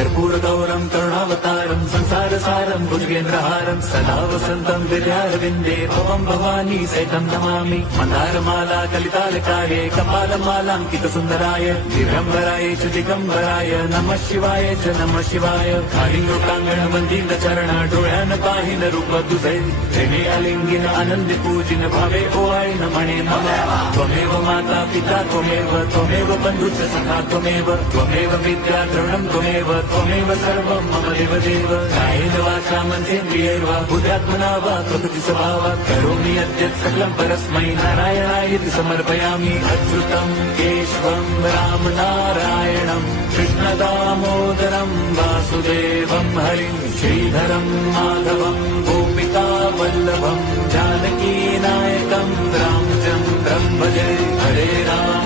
कर्पूर गौरम करुणावतारम संसार सारम भुजगेंद्रहारम सदा वसंतम विद्यारविंदे भवम भवानी सहितं नमामि मंदारमाला कलितालकार्ये कपालमालांकित सुंदराय दिगंबराय च दिगंबराय नमः शिवाय च नमः शिवाय कालिंगोटांगण मंदिर चरण डोळ्यान पाहिन रूप तुझे तेने अलिंगिन आनंद पूजिन भावे ओवाळीन म्हणे नमः त्वमेव माता पिता त्वमेव बंधुश्च सखा त्वमेव विद्या द्रविणं त्वमेव सर्वं मम देवदेव कायेन वाचा मनसेन्द्रियैर्वा बुद्ध्यात्मना वा प्रकृति स्वभावात् करोमि यद्यत् सकलं परस्मै नारायणायेति समर्पयामि अच्युतं केशवं राम नारायणं कृष्णदामोदरं वासुदेवं हरिं श्रीधरं माधवं गोपिका वल्लभं जानकी नायकं रामचन्द्रं भजे हरे राम